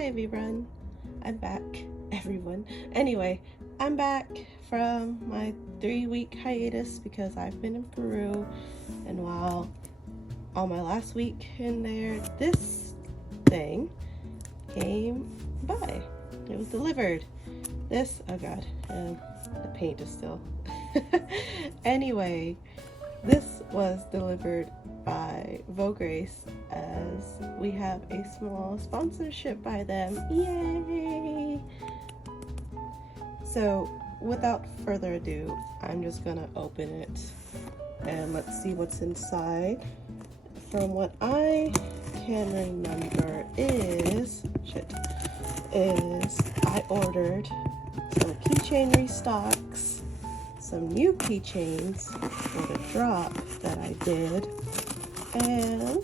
Hi everyone, I'm back. Everyone. Anyway, I'm back from my 3-week hiatus because I've been in Peru, and while on my last week in there, this thing came by. It was delivered. This, oh god, and the paint is still. Anyway, this was delivered by Vograce, as we have a small sponsorship by them. Yay! So without further ado, I'm just gonna open it and let's see what's inside. From what I can remember is I ordered some keychain restocks, some new keychains for the drop that I did, and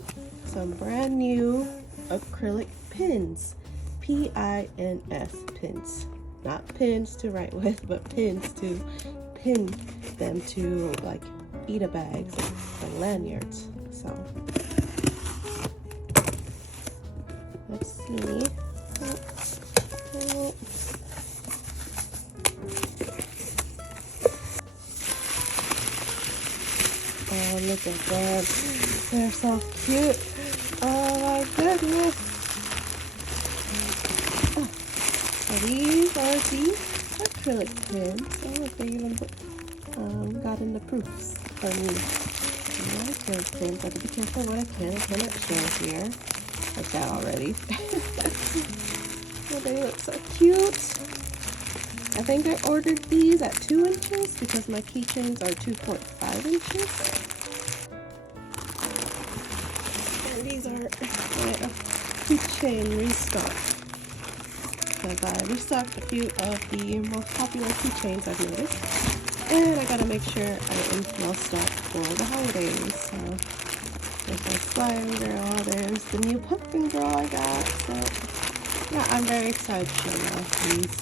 some brand new acrylic pins, P-I-N-S pins. Not pins to write with, but pins to pin them to like Ita bags and lanyards. So let's see. Oh, look at them. They're so cute. Oh my goodness. These are the acrylic pins. Oh, look, they even got in the proofs for me. My acrylic pins. I have to be careful what I cannot show here. Like that already. Oh, they look so cute. I think I ordered these at 2 inches because my keychains are 2.5 inches. And these are my keychain restock, because I restocked a few of the most popular keychains I've noticed, and I gotta make sure I am well stocked for the holidays. So there's my slime girl, there's the new pumpkin girl I got. So yeah, I'm very excited to show you all these.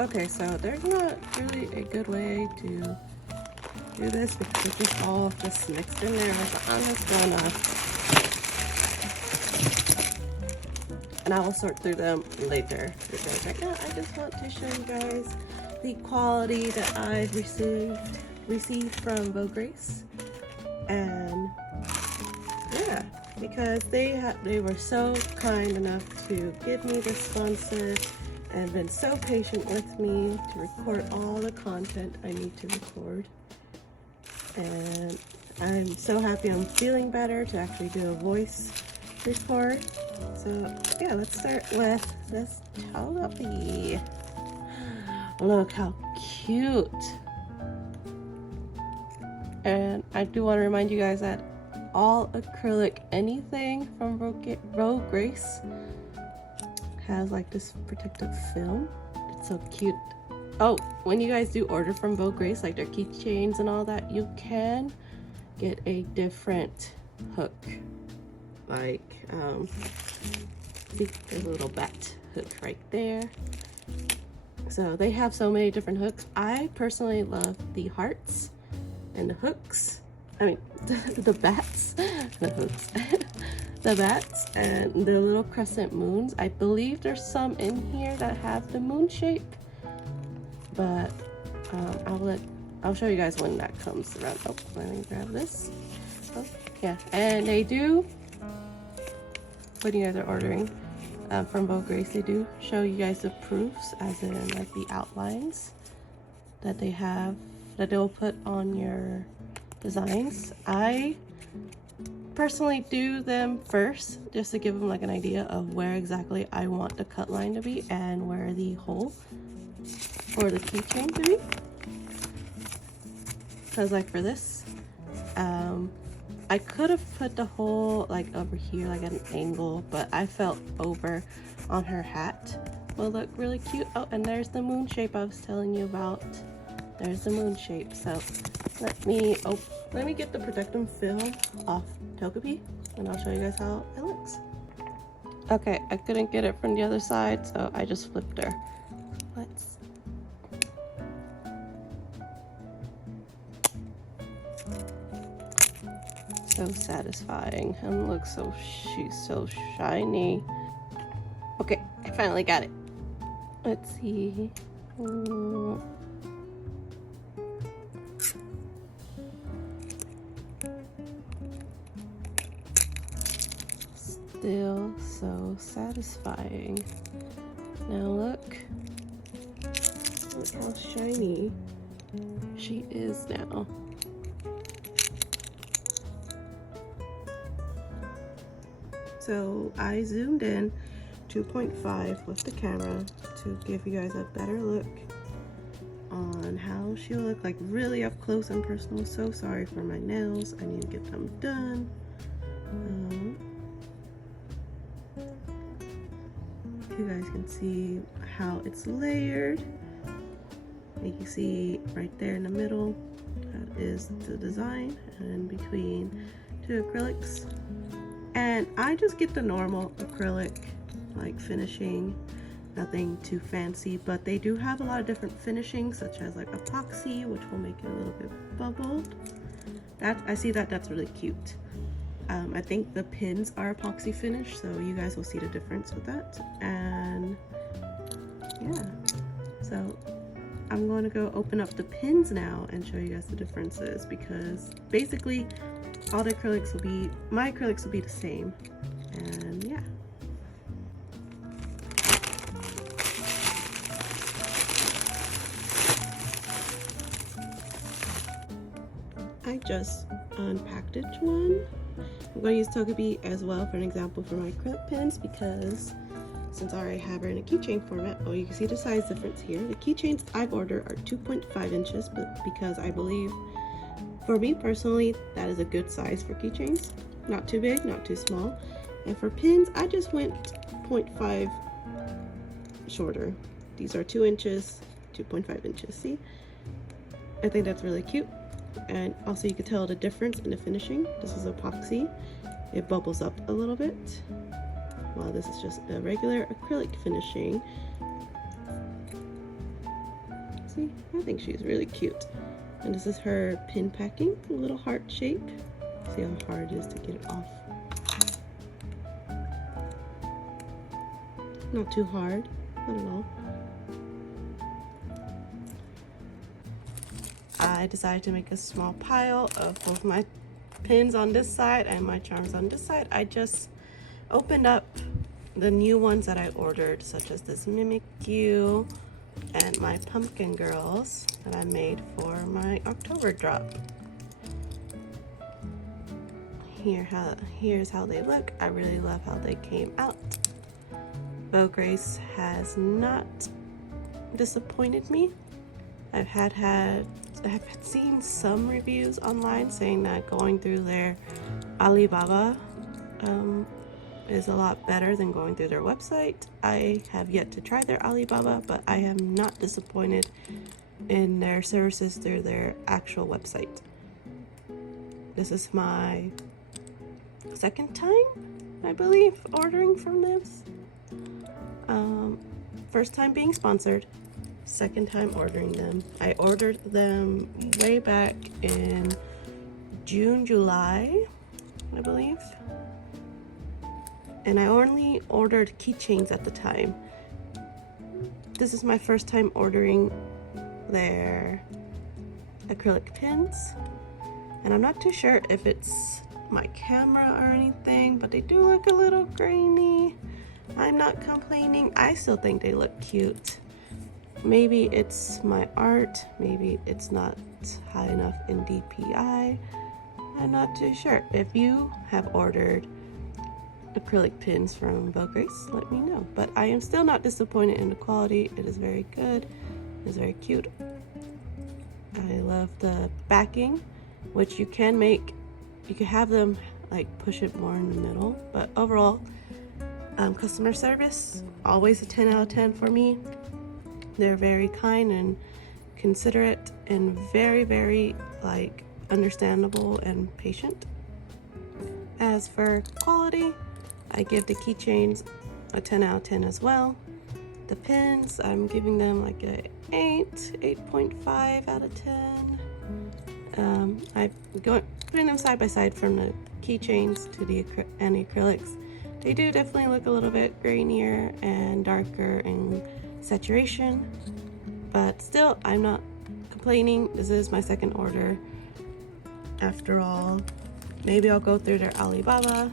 Okay, so there's not really a good way to do this because it's just all just mixed in there. So I'm just gonna, and I will sort through them later, because right now I just want to show you guys the quality that I've received from Vograce. And yeah, because they were so kind enough to give me this sponsor and been so patient with me to record all the content I need to record. And I'm so happy I'm feeling better to actually do a voice record. So yeah, let's start with this puppy. Look how cute. And I do want to remind you guys that all acrylic anything from Vograce has like this protective film. It's so cute. Oh, when you guys do order from Vograce, like their keychains and all that, you can get a different hook. Like, see, there's a little bat hook right there. So they have so many different hooks. I personally love the hearts and the hooks. I mean, the bats, the hooks. The bats and the little crescent moons. I believe there's some in here that have the moon shape, but I'll show you guys when that comes around. Oh, let me grab this. Oh, yeah, and they do, when you guys are ordering from Vograce, they do show you guys the proofs, as in like the outlines that they have, that they'll put on your designs. I personally do them first just to give them like an idea of where exactly I want the cut line to be and where the hole for the keychain to be. Because like for this, I could have put the hole like over here, like at an angle, but I felt over on her hat will look really cute. Oh, and there's the moon shape I was telling you about. There's the moon shape. So let me get the protective film off Togepi, and I'll show you guys how it looks. Okay, I couldn't get it from the other side, so I just flipped her. Let's. So satisfying, and look, she's so shiny. Okay, I finally got it. Let's see. Still so satisfying. Now look how shiny she is now. So I zoomed in 2.5 with the camera to give you guys a better look on how she'll look like really up close and personal. So sorry for my nails, I need to get them done. You guys can see how it's layered. You can see right there in the middle, that is the design, and in between two acrylics. And I just get the normal acrylic like finishing, nothing too fancy, but they do have a lot of different finishings such as like epoxy, which will make it a little bit bubbled. I see that's really cute. I think the pins are epoxy finish, so you guys will see the difference with that. And yeah, so I'm going to go open up the pins now and show you guys the differences, because basically all the acrylics will be, my acrylics will be the same. And yeah. I just unpackaged one. I'm going to use Togepi as well for an example for my acrylic pins, because since I already have her in a keychain format, you can see the size difference here. The keychains I've ordered are 2.5 inches, but because I believe, for me personally, that is a good size for keychains. Not too big, not too small. And for pins, I just went 0.5 shorter. These are 2 inches, 2.5 inches, see? I think that's really cute. And also you can tell the difference in the finishing. This is epoxy. It bubbles up a little bit, while this is just a regular acrylic finishing. See, I think she's really cute. And this is her pin packing, a little heart shape. See how hard it is to get it off. Not too hard, not at all. I decided to make a small pile of both my pins on this side and my charms on this side. I just opened up the new ones that I ordered, such as this Mimikyu and my pumpkin girls that I made for my October drop. Here's how they look. I really love how they came out. Vograce has not disappointed me. I have seen some reviews online saying that going through their Alibaba is a lot better than going through their website. I have yet to try their Alibaba, but I am not disappointed in their services through their actual website. This is my second time, I believe, ordering from this. First time being sponsored, second time ordering them. I ordered them way back in June, July, I believe. And I only ordered keychains at the time. This is my first time ordering their acrylic pins. And I'm not too sure if it's my camera or anything, but they do look a little grainy. I'm not complaining. I still think they look cute. Maybe it's my art, maybe it's not high enough in DPI. I'm not too sure. If you have ordered acrylic pins from Vograce, let me know. But I am still not disappointed in the quality. It is very good. It is very cute. I love the backing, which you can have them like push it more in the middle, but overall, customer service, always a 10 out of 10 for me. They're very kind and considerate and very, very like understandable and patient. As for quality, I give the keychains a 10 out of 10 as well. The pins, I'm giving them like a 8.5 out of 10. I'm putting them side by side from the keychains to the acrylics. They do definitely look a little bit grainier and darker in saturation, but still, I'm not complaining. This is my second order after all. Maybe I'll go through their Alibaba,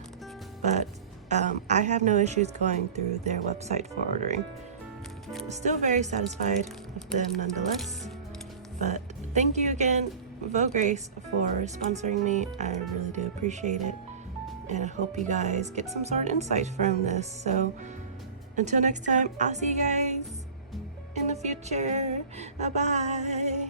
but I have no issues going through their website for ordering. Still very satisfied with them nonetheless. But thank you again, Vograce, for sponsoring me. I really do appreciate it, and I hope you guys get some sort of insight from this. So until next time, I'll see you guys in the future. Bye bye.